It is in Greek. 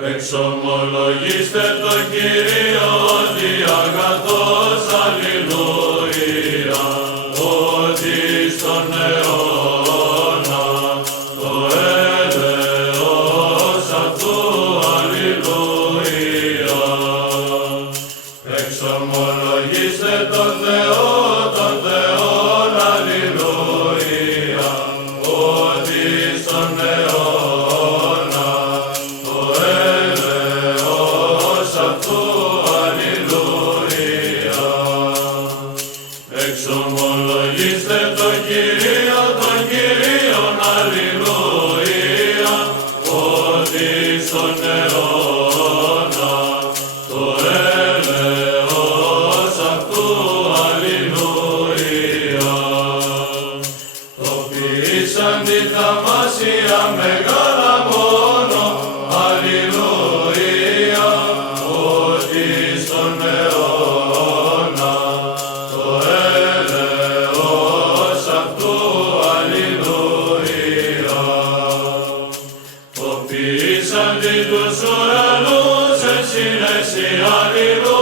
Εξομολογήστε το Κύριο ότι αγαθός, αλληλούια, ότι στον αιώνα το έλεος αυτού, αλληλούια. Εξομολογήστε τον Θεόν, αλληλούια, ότι στον αιώνα το έλεος αυτού, αλληλούια. Εξομολογήστε τον Κύριον, αλληλούια, ότι στον αιώνα το έλεος αυτού, αλληλούια. Το ποιήσαν τη θαυμασία μεγάλα μόνο, αλληλούια, ότι στον αιώνα το έλεος αυτού, αλληλούια. Το ποιήσαν τη τους ουρανούς εν συνέσει, αλληλούια,